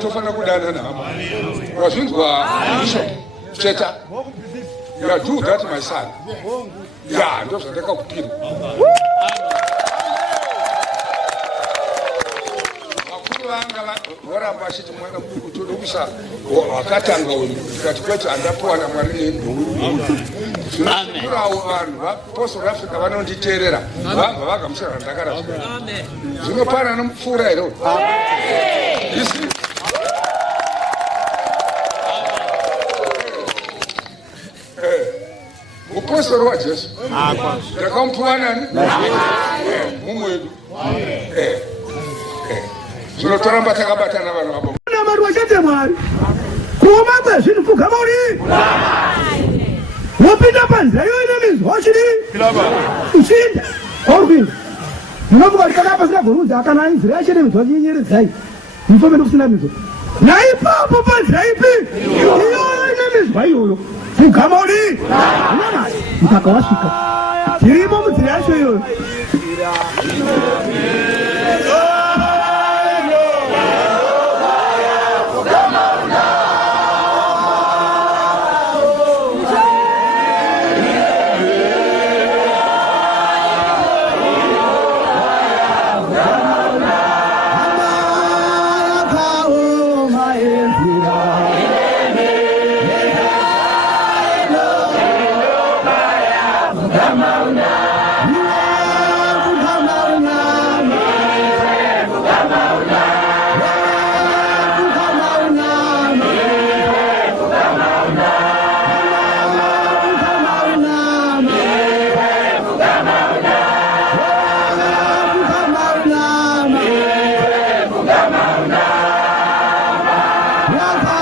tofana kudana namo. Wazvinzwa Bishop Cheta? Yeah, do that, my son. Yeah, ndozvandakakupira. Vakuru vanga voramba vachiti mwana muduku toda kuisa wakatanga uyu tikati kwetu andapuwa naMwari nenhuu. Zvinokurawo vanhu vaPastoral Africa vanonditeerera vabva vagamuchira zvandakarasika. Zvinopana nomupfuura here. Mupostori waJesu ndakamupuwa nani? Mumwedu. Zvinotoramba takabatana vanhu avo. Vanhu vachate Mwari kuoma kwezvinhu pfugama uri wopinda panzira iyo ine minzwa chiri uchinda orupinda munovuka kuti kana pasina gorudza kana nzira yacho ine minzwa chinyeredzai mufamene kusina minzwa naipapo panzira ipi iyo ine minzwa iyoyo pfugama uri unamai mukaka wasvika tirimo munzira yacho iyoyo. Yeah.